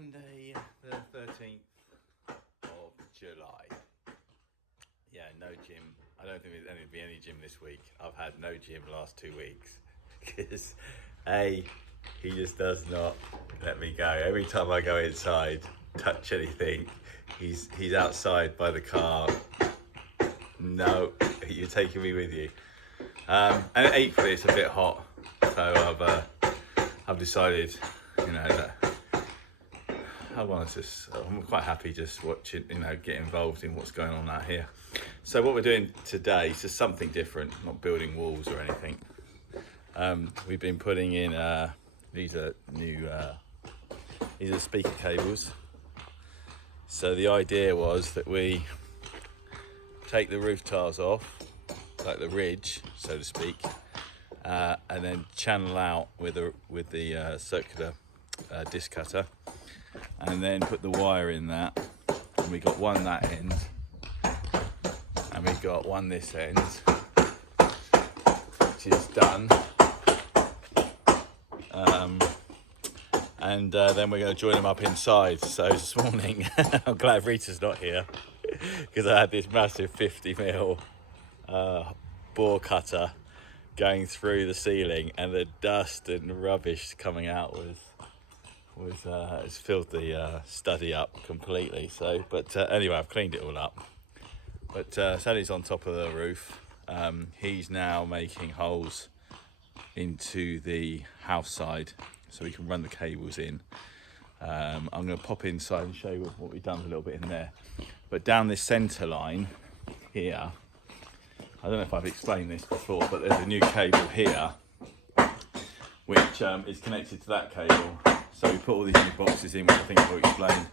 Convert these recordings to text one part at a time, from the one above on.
Monday the 13th of July. Yeah, no gym. I don't think there's going to be any gym this week. I've had no gym the last 2 weeks because he just does not let me go. Every time I go inside, touch anything, he's outside by the car. No, you're taking me with you. And equally, it's a bit hot, so I've decided, that I'm quite happy just watching, get involved in what's going on out here. So what we're doing today is just something different, not building walls or anything. We've been putting in, these are speaker cables. So the idea was that we take the roof tiles off, like the ridge, so to speak, and then channel out with the circular disc cutter, and then put the wire in that. And we got one that end, and we got one this end, which is done. And then we're going to join them up inside. So this morning, I'm glad Rita's not here, because I had this massive 50mm bore cutter going through the ceiling, and the dust and rubbish coming out it's filled the study up completely. So, but anyway, I've cleaned it all up. But Sally's on top of the roof. He's now making holes into the house side so we can run the cables in. I'm going to pop inside and show you what we've done a little bit in there. But down this centre line here, I don't know if I've explained this before, but there's a new cable here which is connected to that cable. So we put all these new boxes in, which I think I'll explain.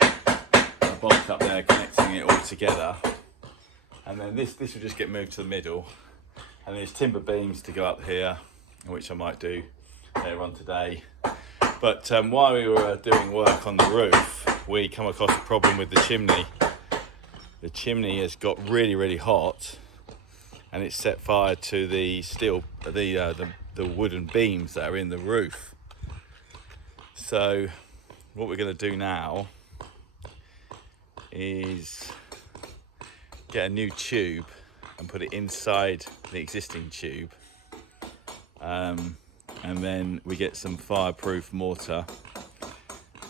A box up there connecting it all together, and then this will just get moved to the middle, and there's timber beams to go up here, which I might do later on today. But while we were doing work on the roof, we come across a problem with the chimney. The chimney has got really hot, and it's set fire to the steel, the wooden beams that are in the roof. So what we're going to do now is get a new tube and put it inside the existing tube, and then we get some fireproof mortar,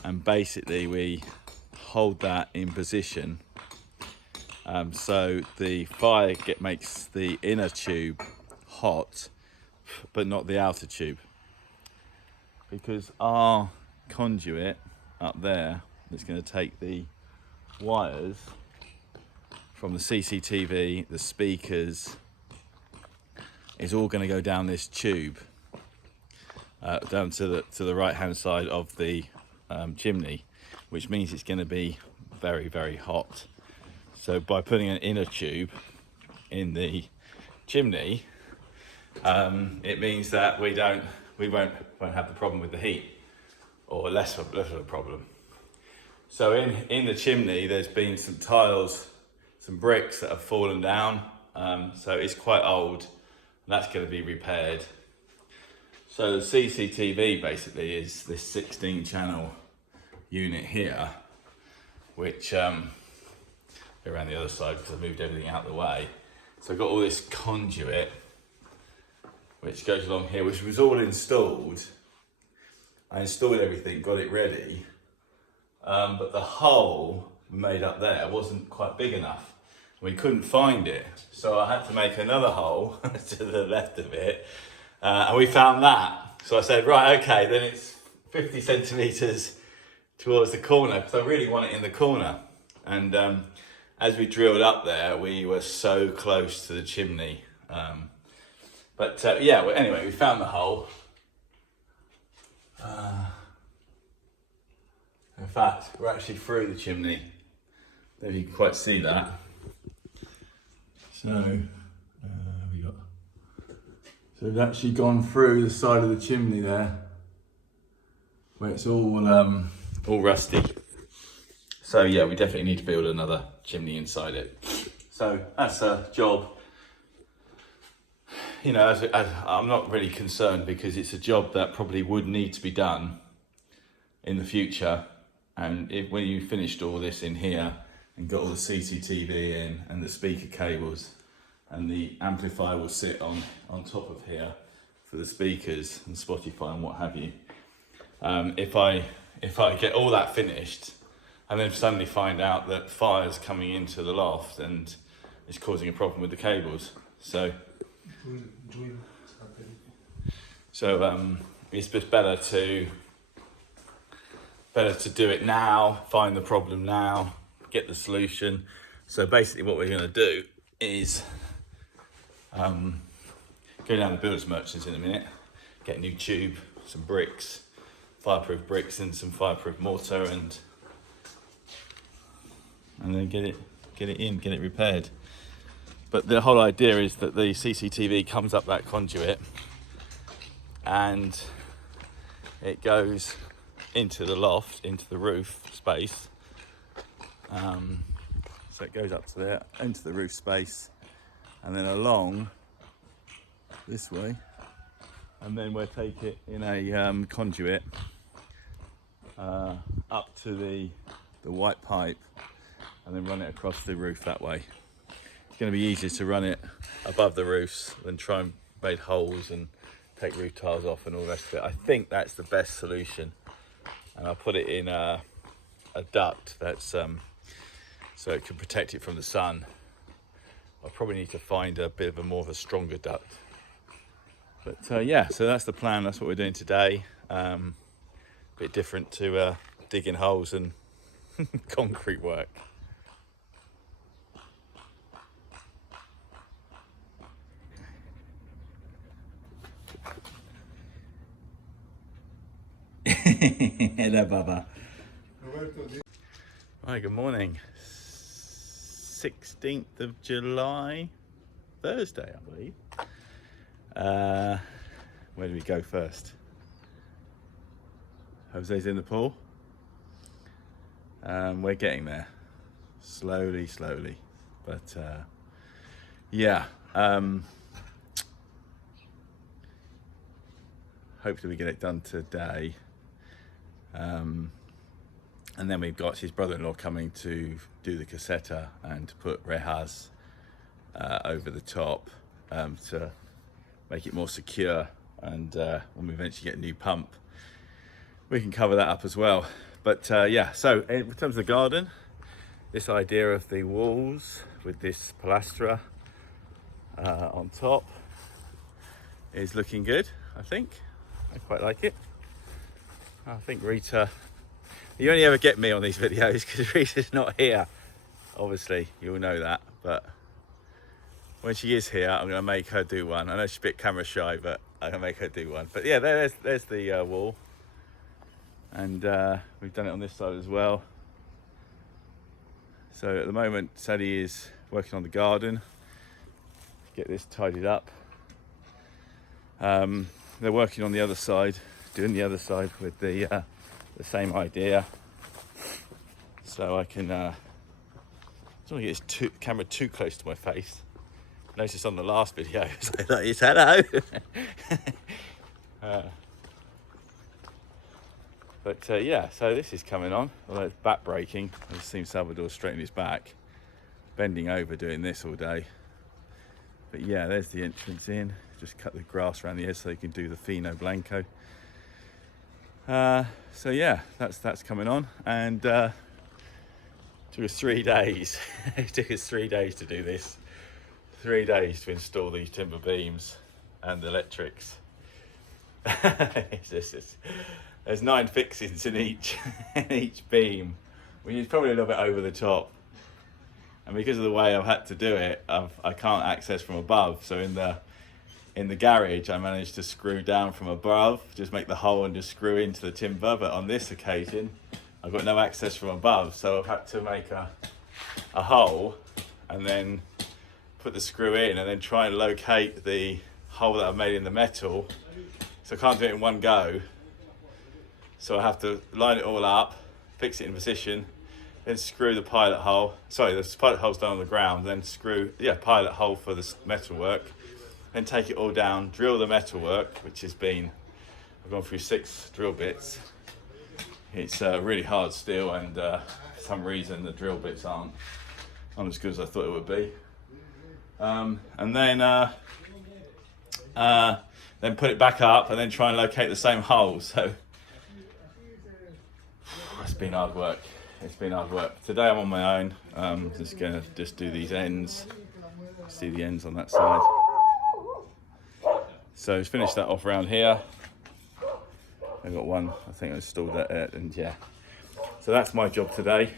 and basically we hold that in position, so the fire makes the inner tube hot but not the outer tube, because our conduit up there that's going to take the wires from the CCTV, the speakers, is all going to go down this tube, down to the right hand side of the chimney, which means it's going to be very hot. So by putting an inner tube in the chimney, it means that we won't have the problem with the heat, or less of a problem. So in the chimney, there's been some tiles, some bricks that have fallen down, so it's quite old, and that's going to be repaired. So the CCTV basically is this 16 channel unit here, which around the other side, because I moved everything out of the way. So I've got all this conduit which goes along here, which was all installed. I installed everything, got it ready, but the hole made up there wasn't quite big enough. We couldn't find it, so I had to make another hole to the left of it, and we found that. So I said, right, okay, then it's 50 centimetres towards the corner, because I really want it in the corner. And as we drilled up there, we were so close to the chimney. Yeah, well, anyway, we found the hole. In fact, we're actually through the chimney. I don't know if you can quite see that. So we've actually gone through the side of the chimney there, where it's all rusty. So yeah, we definitely need to build another chimney inside it. So that's a job. I'm not really concerned, because it's a job that probably would need to be done in the future. And when you finished all this in here and got all the CCTV in and the speaker cables, and the amplifier will sit on top of here for the speakers and Spotify and what have you. If I get all that finished and then suddenly find out that fire's coming into the loft and it's causing a problem with the cables, so it's just better to do it now, find the problem now, get the solution. So basically what we're going to do is go down the builders merchants in a minute, get a new tube, some bricks, fireproof bricks and some fireproof mortar, and then get it repaired. But the whole idea is that the CCTV comes up that conduit and it goes into the loft, into the roof space. So it goes up to there, into the roof space, and then along this way, and then we'll take it in a conduit up to the white pipe, and then run it across the roof that way. It's going to be easier to run it above the roofs than try and make holes and take roof tiles off and all the rest of it. I think that's the best solution, and I'll put it in a duct that's so it can protect it from the sun. I'll probably need to find a bit of more of a stronger duct. But yeah, so that's the plan. That's what we're doing today. A bit different to digging holes and concrete work. Hello, Baba. Hi, good morning. 16th of July, Thursday, I believe. Where do we go first? Jose's in the pool. We're getting there, slowly, but yeah. Hopefully we get it done today. And then we've got his brother-in-law coming to do the cassetta and to put rejas over the top to make it more secure. And when we eventually get a new pump, we can cover that up as well. But yeah, so in terms of the garden, this idea of the walls with this pilastra on top is looking good, I think. I quite like it. I think Rita, you only ever get me on these videos because Rita's not here. Obviously, you'll know that, but when she is here, I'm going to make her do one. I know she's a bit camera shy, but I'm going to make her do one. But yeah, there's the wall. And we've done it on this side as well. So at the moment, Sadie is working on the garden, get this tidied up. They're working on the other side, doing the other side with the same idea. So I can, I don't want to get this camera too close to my face. Notice on the last video, it's hello. But yeah, so this is coming on, although it's back breaking. I've seen Salvador straighten his back, bending over doing this all day. But yeah, there's the entrance in. Just cut the grass around the edge so you can do the Fino Blanco. So yeah, that's coming on, and it took us 3 days. It took us 3 days to do this. 3 days to install these timber beams and the electrics. There's 9 fixings in each beam, which is probably a little bit over the top. And because of the way I've had to do it, I can't access from above. So in the garage, I managed to screw down from above, just make the hole and just screw into the timber. But on this occasion, I've got no access from above, so I've had to make a hole and then put the screw in and then try and locate the hole that I've made in the metal. So I can't do it in one go. So I have to line it all up, fix it in position, then screw the pilot hole. Sorry, the pilot hole's down on the ground, then screw, pilot hole for the metal work. Then take it all down, drill the metal work, which has been, I've gone through 6 drill bits. It's really hard steel, and for some reason the drill bits aren't as good as I thought it would be. And then put it back up and then try and locate the same hole. So it's been hard work. It's been hard work. Today I'm on my own. Just gonna do these ends. See the ends on that side. So finish that off around here. I got one. I think I installed that, and yeah. So that's my job today.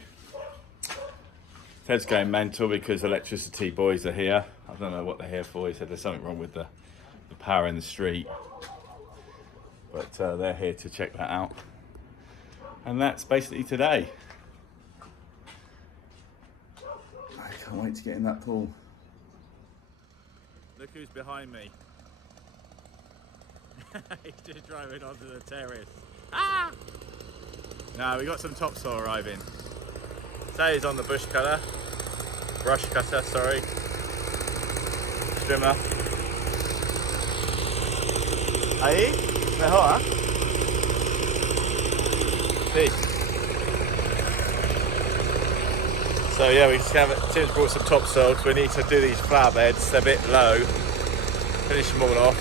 Ted's going mental because electricity boys are here. I don't know what they're here for. He said there's something wrong with the power in the street, but they're here to check that out. And that's basically today. I can't wait to get in that pool. Look who's behind me. He's just driving onto the terrace. Ah! Now we got some topsoil arriving. Today's on the brush cutter, sorry. Trimmer. Ahí, mejor, ¿ah? Sí. So yeah, Tim's brought some topsoil because we need to do these flower beds. They're a bit low. Finish them all off.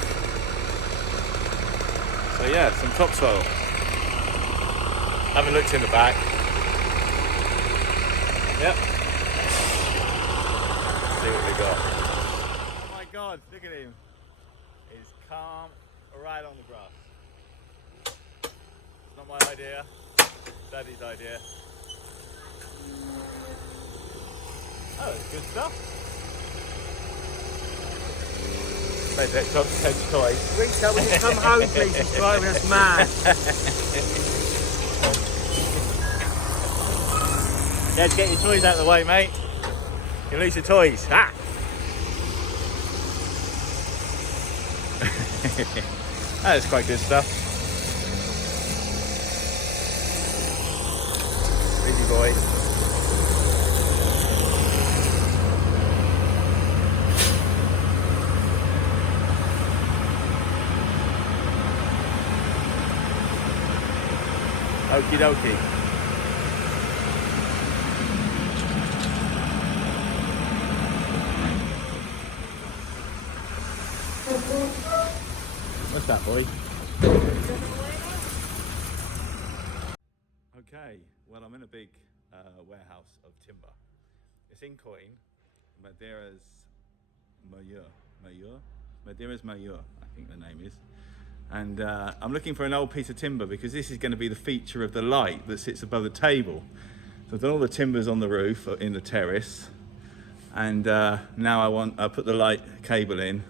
So yeah, some topsoil. Haven't looked in the back. Yep. Let's see what we got. Oh my God, look at him. He's calm, right on the grass. It's not my idea, Daddy's idea. Oh, that's good stuff. Ted's toys. Rita, will you come home please? He's driving us mad. Dad, get your toys out of the way, mate. You lose your toys. Ah! That is quite good stuff. Busy boy. Okie dokie. What's that, boy? Okay, well, I'm in a big warehouse of timber. It's in coin, Madeiras Mayor, I think the name is. And I'm looking for an old piece of timber because this is going to be the feature of the light that sits above the table. So I've done all the timbers on the roof in the terrace, and now I put the light cable in,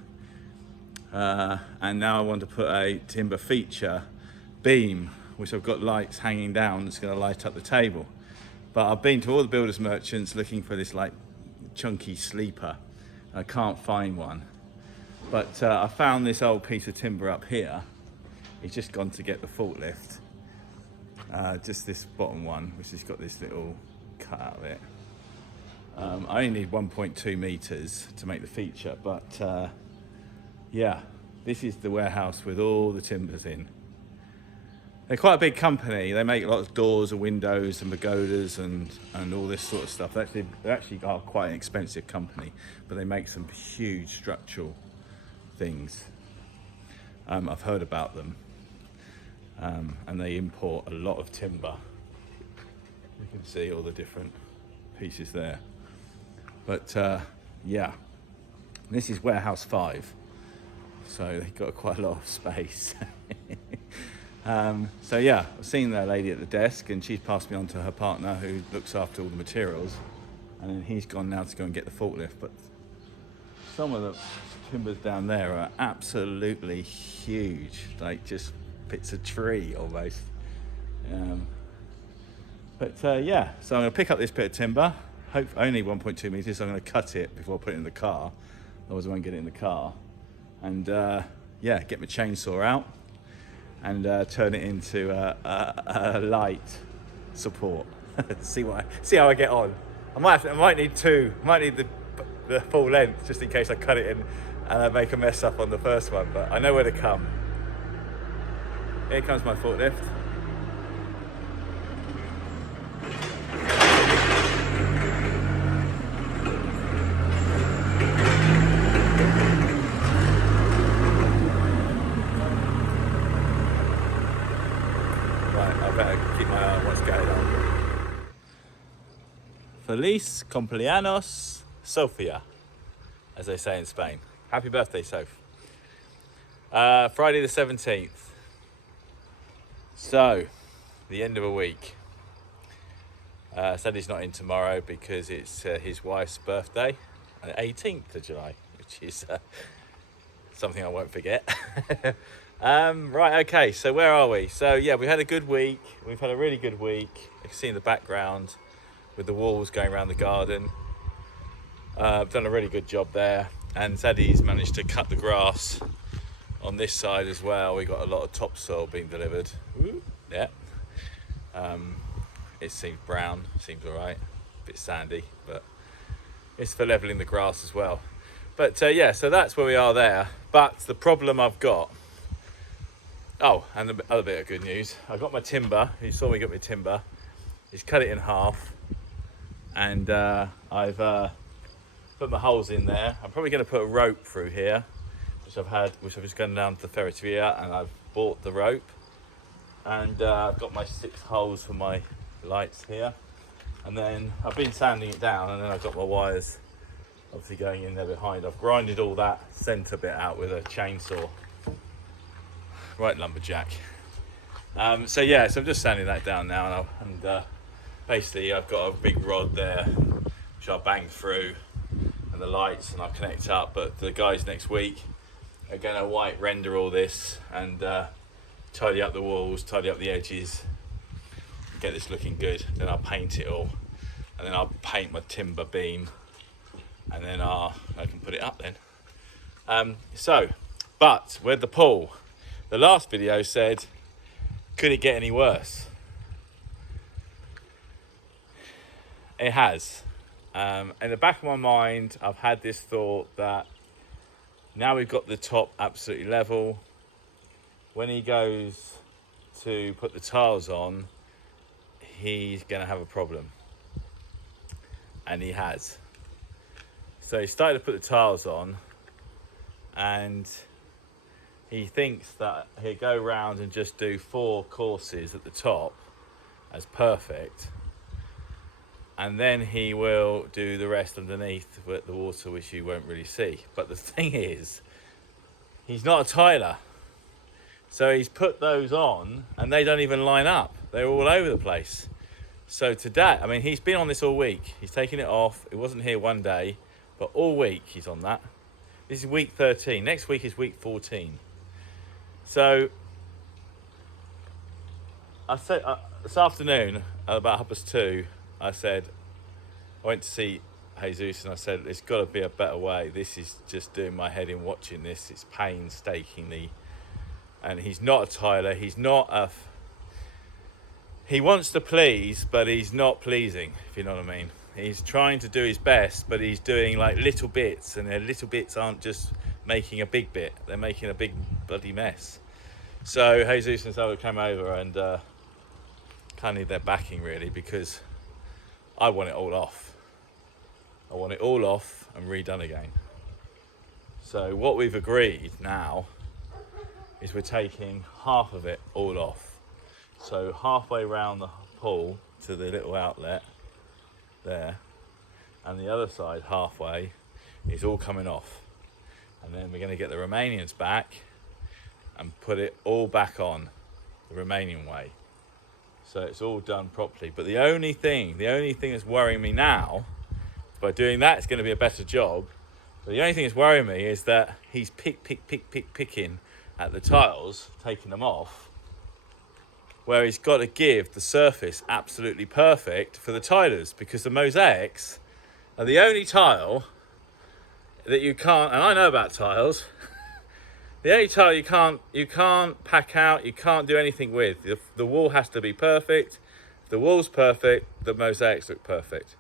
and now I want to put a timber feature beam, which I've got lights hanging down that's going to light up the table. But I've been to all the builders merchants looking for this like chunky sleeper. I can't find one. But I found this old piece of timber up here. He's just gone to get the forklift. Just this bottom one, which has got this little cut out of it. I only need 1.2 meters to make the feature, but yeah, this is the warehouse with all the timbers in. They're quite a big company. They make a lot of doors and windows and pagodas and all this sort of stuff. They actually are quite an expensive company, but they make some huge structural things. I've heard about them, and they import a lot of timber. You can see all the different pieces there. But yeah, this is warehouse 5, so they've got quite a lot of space. So yeah, I've seen that lady at the desk, and she's passed me on to her partner who looks after all the materials, and then he's gone now to go and get the forklift. But some of the timbers down there are absolutely huge, like just bits of tree almost. But yeah, so I'm going to pick up this bit of timber, only 1.2 meters, so I'm going to cut it before I put it in the car, otherwise I won't get it in the car. And yeah, get my chainsaw out and turn it into a light support. see how I get on. I might need two. I might need the full length just in case I cut it in and I make a mess up on the first one. But I know where to come. Here comes my forklift. keep my eye on what's going on. Feliz cumpleaños, Sofia, as they say in Spain. Happy birthday, Soph. Friday the 17th. So, the end of a week. Sadie's not in tomorrow because it's his wife's birthday, the 18th of July, which is something I won't forget. Right, okay, so where are we? So, yeah, we had a good week. We've had a really good week. You can see in the background with the walls going around the garden. I've done a really good job there. And Sadie's managed to cut the grass on this side as well. We got a lot of topsoil being delivered. Ooh, yeah. It seems brown, seems all right. A bit sandy, but it's for leveling the grass as well. But yeah, so that's where we are there. But the problem I've got, oh, and the other bit of good news, I got my timber. You saw me get my timber. He's cut it in half, and I've put my holes in there. I'm probably going to put a rope through here, which I've just gone down to the ferreteria, and I've bought the rope. And I've got my 6 holes for my lights here, and then I've been sanding it down, and then I've got my wires obviously going in there behind. I've grinded all that centre bit out with a chainsaw. Right, lumberjack. So yeah, so I'm just sanding that down now, and basically I've got a big rod there which I'll bang through, and the lights, and I'll connect up. But the guys next week are going to white render all this and tidy up the walls, tidy up the edges, get this looking good. Then I'll paint it all, and then I'll paint my timber beam, and then I can put it up then. But with the pool, the last video said, could it get any worse? It has. In the back of my mind, I've had this thought that now we've got the top absolutely level, when he goes to put the tiles on, he's going to have a problem. And he has. So he started to put the tiles on, and he thinks that he'll go round and just do 4 courses at the top as perfect, and then he will do the rest underneath with the water, which you won't really see. But the thing is, he's not a tiler. So he's put those on and they don't even line up. They're all over the place. So today, I mean, he's been on this all week. He's taken it off. It wasn't here one day, but all week he's on that. This is week 13. Next week is week 14. So I said this afternoon at about 2:30, I went to see Jesus, and I said, there's got to be a better way. This is just doing my head in watching this. It's painstakingly. And he's not a tiler. He's not a... He wants to please, but he's not pleasing, if you know what I mean. He's trying to do his best, but he's doing like little bits, and their little bits aren't just making a big bit. They're making a big bloody mess. So Jesus and Salvador came over, and kind of need their backing, really, because I want it all off. I want it all off and redone again. So what we've agreed now is we're taking half of it all off. So halfway around the pool to the little outlet there, and the other side halfway is all coming off. And then we're going to get the Romanians back and put it all back on the Romanian way. So it's all done properly. But the only thing that's worrying me now, by doing that, it's going to be a better job. But the only thing that's worrying me is that he's picking at the tiles, taking them off, where he's got to give the surface absolutely perfect for the tilers, because the mosaics are the only tile that you can't, and I know about tiles, the only tile you can't pack out, you can't do anything with. The wall has to be perfect. If the wall's perfect, the mosaics look perfect.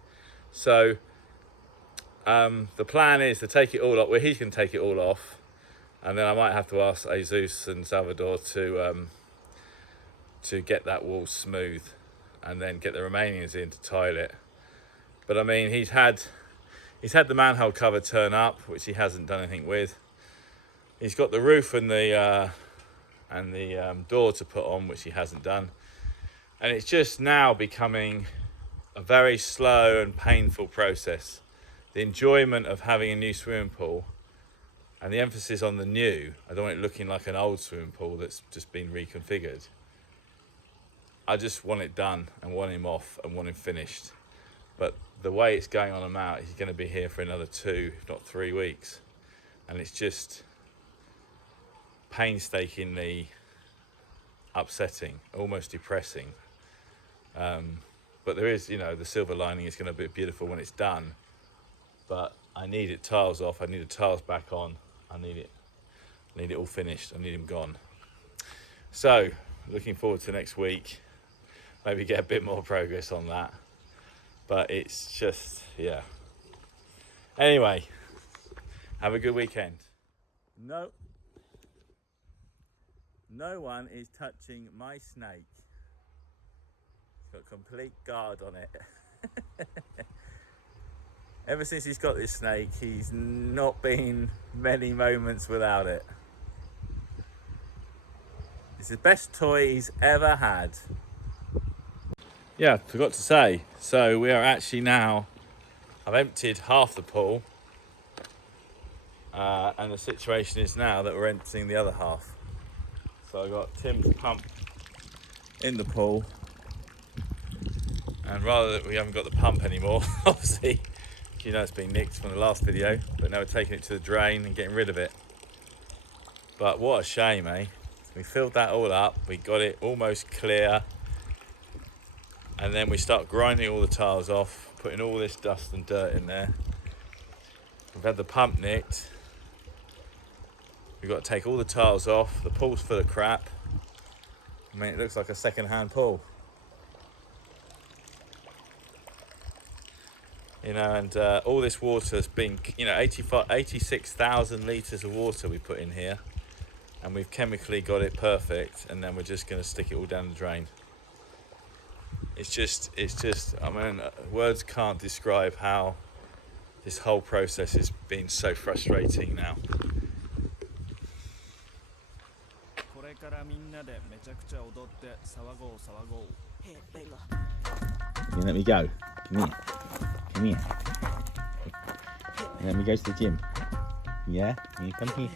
So the plan is to take it all off, well, he's going to take it all off, and then I might have to ask Jesus and Salvador to get that wall smooth, and then get the Romanians in to tile it. But I mean, he's had the manhole cover turn up, which he hasn't done anything with. He's got the roof and the door to put on, which he hasn't done. And it's just now becoming a very slow and painful process. The enjoyment of having a new swimming pool and the emphasis on the new, I don't want it looking like an old swimming pool that's just been reconfigured. I just want it done and want him off and want him finished. But the way it's going on him out, he's going to be here for another 2, if not 3 weeks. And it's just painstakingly upsetting, almost depressing. But there is, the silver lining is going to be beautiful when it's done. But I need it tiles off. I need the tiles back on. I need it all finished. I need him gone. So, looking forward to next week. Maybe get a bit more progress on that. But it's just, yeah. Anyway, have a good weekend. No one is touching my snake. It's got complete guard on it. Ever since he's got this snake, he's not been many moments without it. It's the best toy he's ever had. Yeah, forgot to say, so we are actually now, I've emptied half the pool, and the situation is now that we're emptying the other half. So I've got Tim's pump in the pool, and rather that we haven't got the pump anymore, obviously, it's been nicked from the last video, but now we're taking it to the drain and getting rid of it. But what a shame, eh? We filled that all up, we got it almost clear, and then we start grinding all the tiles off, putting all this dust and dirt in there. We've had the pump nicked. We've got to take all the tiles off. The pool's full of crap. I mean, it looks like a second-hand pool. And all this water's been, 86,000 litres of water we put in here. And we've chemically got it perfect, and then we're just going to stick it all down the drain. It's just, words can't describe how this whole process has been so frustrating now. Can you let me go? Come here. Let me go to the gym. Yeah? You come here.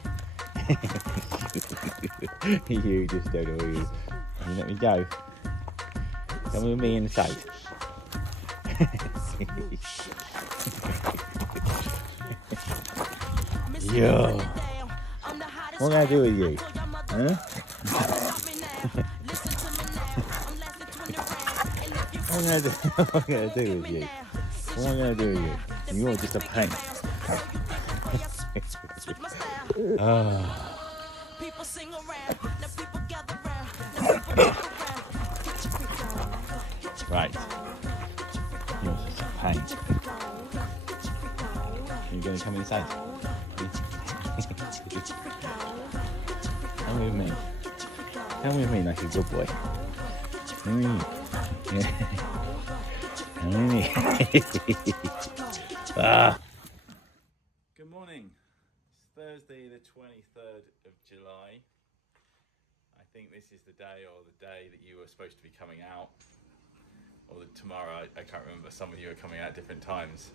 You just don't know who you. Can you let me go? Come with me inside. Yo. What can I do with you? Huh? What am I going to do with you? What am I going to do with you? You're just a pain. Right. You're just a pain. You're going to come inside? Come with me. Come with me like a good boy. Come with me. Come with me. Good morning. It's Thursday the 23rd of July. I think this is the day that you were supposed to be coming out. Or tomorrow, I can't remember. Some of you are coming out at different times.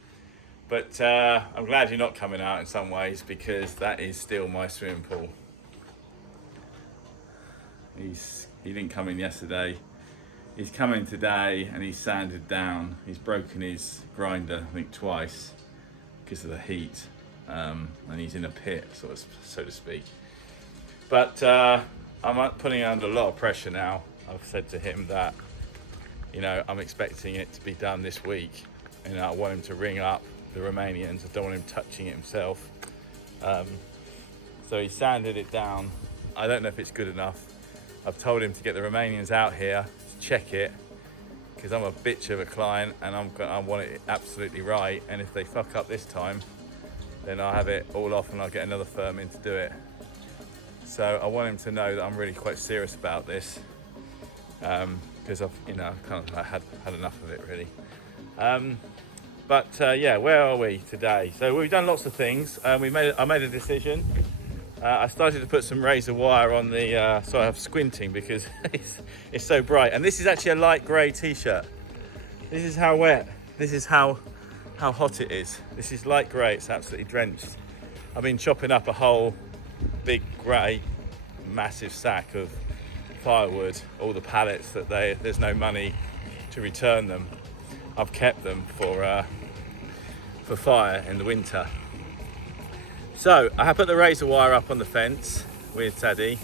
But I'm glad you're not coming out in some ways, because that is still my swimming pool. He didn't come in yesterday. He's coming today, and he's sanded down. He's broken his grinder, I think, twice because of the heat, and he's in a pit, so to speak. But I'm putting him under a lot of pressure now. I've said to him that, I'm expecting it to be done this week. I want him to ring up the Romanians. I don't want him touching it himself. So he sanded it down. I don't know if it's good enough. I've told him to get the Romanians out here to check it, because I'm a bitch of a client and I want it absolutely right. And if they fuck up this time, then I'll have it all off and I'll get another firm in to do it. So I want him to know that I'm really quite serious about this, because I've had enough of it really. But where are we today? So we've done lots of things. I made a decision. I started to put some razor wire on the, so I'm squinting because it's so bright. And this is actually a light grey t-shirt. This is how wet, this is how hot it is. This is light grey, it's absolutely drenched. I've been chopping up a whole big grey, massive sack of firewood, all the pallets that there's no money to return them. I've kept them for fire in the winter. So I have put the razor wire up on the fence with Taddy.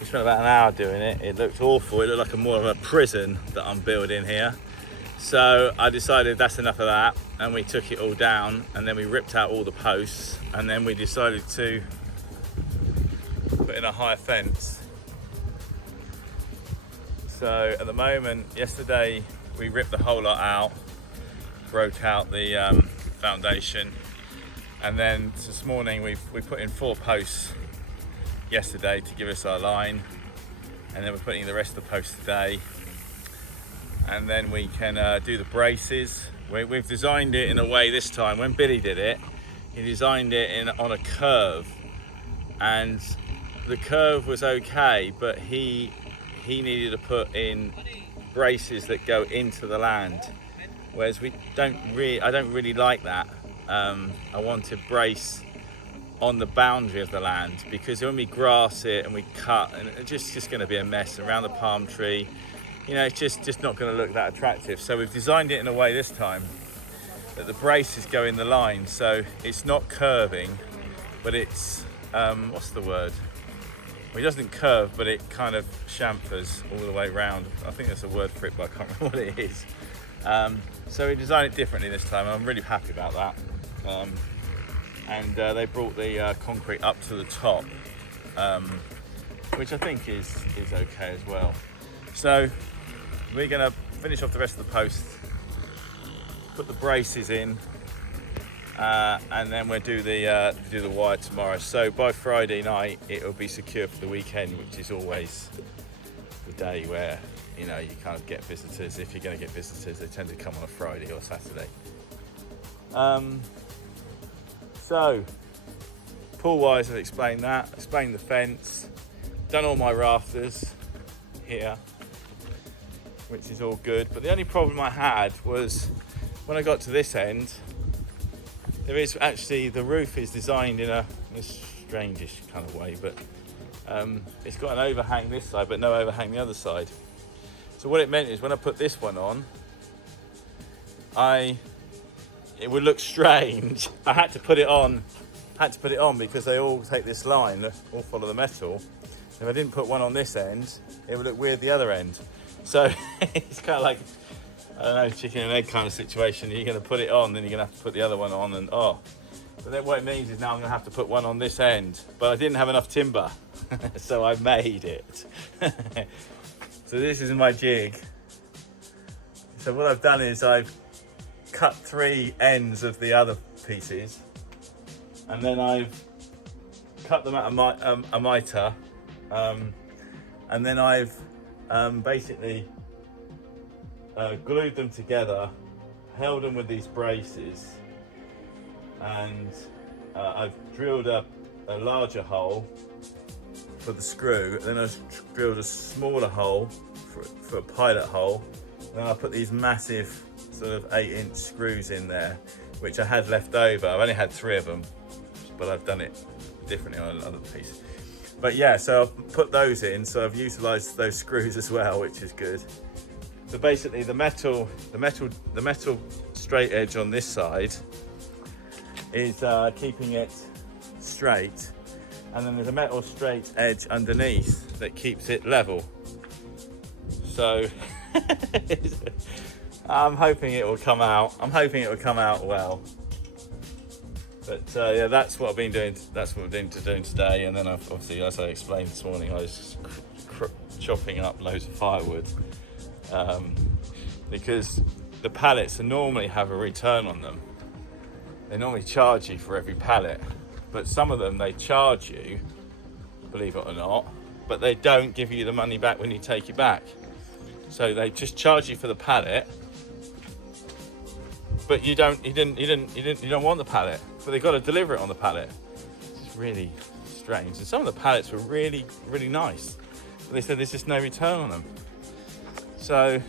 We spent about an hour doing it. It looked awful. It looked like more of a prison that I'm building here. So I decided that's enough of that, and we took it all down, and then we ripped out all the posts, and then we decided to put in a higher fence. So at the moment, yesterday we ripped the whole lot out, broke out the foundation, and then this morning we put in 4 posts yesterday to give us our line, and then we're putting in the rest of the posts today, and then we can do the braces. We've designed it in a way this time. When Billy did it, he designed it on a curve, and the curve was okay, but he needed to put in braces that go into the land, whereas I don't really like that. I want to brace on the boundary of the land, because when we grass it and we cut, and it's just going to be a mess around the palm tree. You know, it's just not going to look that attractive. So we've designed it in a way this time that the braces go in the line, so it's not curving, but it's what's the word? Well, it doesn't curve, but it kind of chamfers all the way around. I think there's a word for it, but I can't remember what it is. So we designed it differently this time, and I'm really happy about that. And they brought the concrete up to the top, which I think is okay as well. So we're going to finish off the rest of the posts, put the braces in, and then we'll do the wire tomorrow. So by Friday night it will be secure for the weekend, which is always the day where, you know, you kind of get visitors. If you're going to get visitors, they tend to come on a Friday or Saturday. So pool wise, I've explained that, explained the fence, done all my rafters here, which is all good. But the only problem I had was when I got to this end, there is actually, the roof is designed in a strangish kind of way, but it's got an overhang this side but no overhang the other side. So what it meant is when I put this one on, it would look strange. I had to put it on because they all take this line, all follow the metal. If I didn't put one on this end, it would look weird the other end. So it's kind of like, I don't know, chicken and egg kind of situation. You're going to put it on, then you're going to have to put the other one on, and but then what it means is now I'm going to have to put one on this end. But I didn't have enough timber, so I made it. So this is my jig. So what I've done is I've cut 3 ends of the other pieces, and then I've cut them out a mitre, and then I've basically glued them together, held them with these braces, and I've drilled a larger hole for the screw, and then I've drilled a smaller hole for a pilot hole, and then I put these massive sort of 8-inch screws in there, which I had left over. I've only had 3 of them, but I've done it differently on another piece. But yeah, so I've put those in, so I've utilised those screws as well, which is good. So basically the metal straight edge on this side is keeping it straight, and then there's a metal straight edge underneath that keeps it level. So I'm hoping it will come out. I'm hoping it will come out well. But yeah, that's what I've been doing. That's what we're doing today. And then obviously, as I explained this morning, I was chopping up loads of firewood because the pallets normally have a return on them. They normally charge you for every pallet, but some of them they charge you, believe it or not, but they don't give you the money back when you take it back. So they just charge you for the pallet, but you don't want the pallet, but they've got to deliver it on the pallet. It's really strange. And some of the pallets were really, really nice. But they said there's just no return on them. So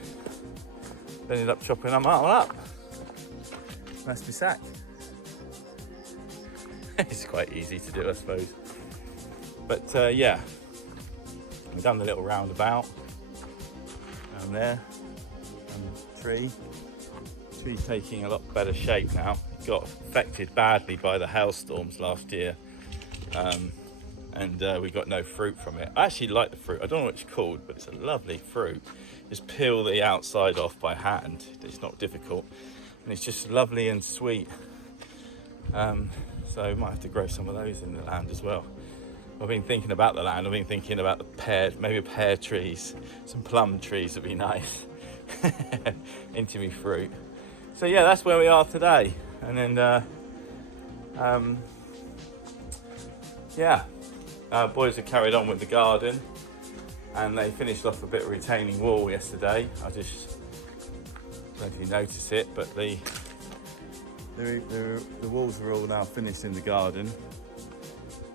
they ended up chopping them all up. Must be sacked. It's quite easy to do, I suppose. But yeah, we've done the little roundabout down there. Tree's taking a lot better shape now. It got affected badly by the hailstorms last year, and we got no fruit from it. I actually like the fruit. I don't know what it's called, but it's a lovely fruit. Just peel the outside off by hand. It's not difficult, and it's just lovely and sweet. So we might have to grow some of those in the land as well. I've been thinking about the land. I've been thinking about the maybe pear trees, some plum trees would be nice. Into me fruit. So yeah, that's where we are today. And then boys have carried on with the garden, and they finished off a bit of retaining wall yesterday. I don't know if you notice it, but the walls are all now finished in the garden.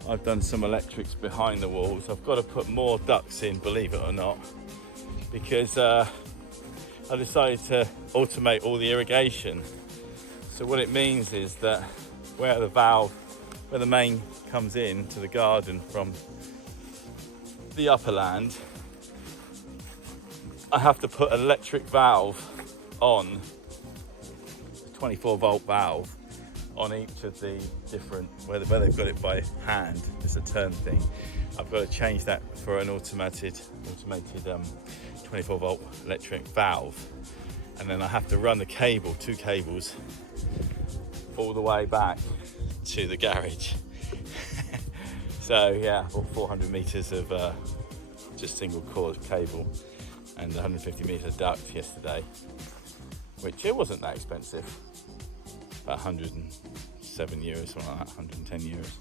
I've done some electrics behind the walls. I've got to put more ducts in, believe it or not, because I decided to automate all the irrigation. So what it means is that where the main comes in to the garden from the upper land, I have to put an electric valve on, a 24 volt valve, on each of the different, where they've got it by hand, it's a turn thing. I've got to change that for an automated 24 volt electric valve, and then I have to run the cable, 2 cables, all the way back to the garage. So yeah, 400 meters of just single cord cable and 150 meter duct yesterday, which it wasn't that expensive, about 107 euros, something like that, 110 euros.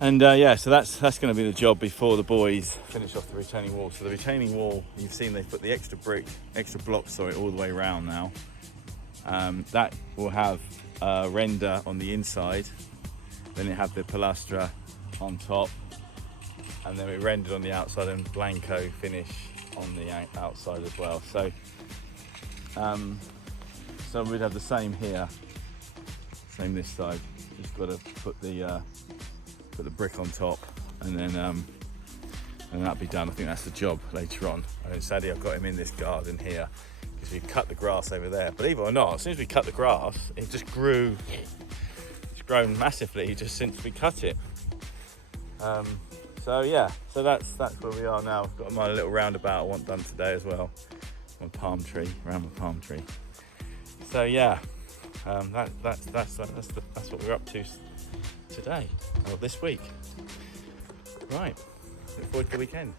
And yeah, so that's going to be the job before the boys finish off the retaining wall. So the retaining wall, you've seen they've put the extra blocks, all the way around now. That will have render on the inside, then it have the pilastra on top, and then it rendered on the outside and blanco finish on the outside as well. So so we'd have the same here, same this side. Just got to put the brick on top, and then that'll be done. I think that's the job later on. And sadly, I've got him in this garden here because we've cut the grass over there. Believe it or not, as soon as we cut the grass, it just grew. It's grown massively just since we cut it. So yeah, so that's where we are now. I've got my little roundabout I want done today as well. My palm tree, around my palm tree. So yeah, that's what we're up to today, or this week. Right, look forward to the weekend.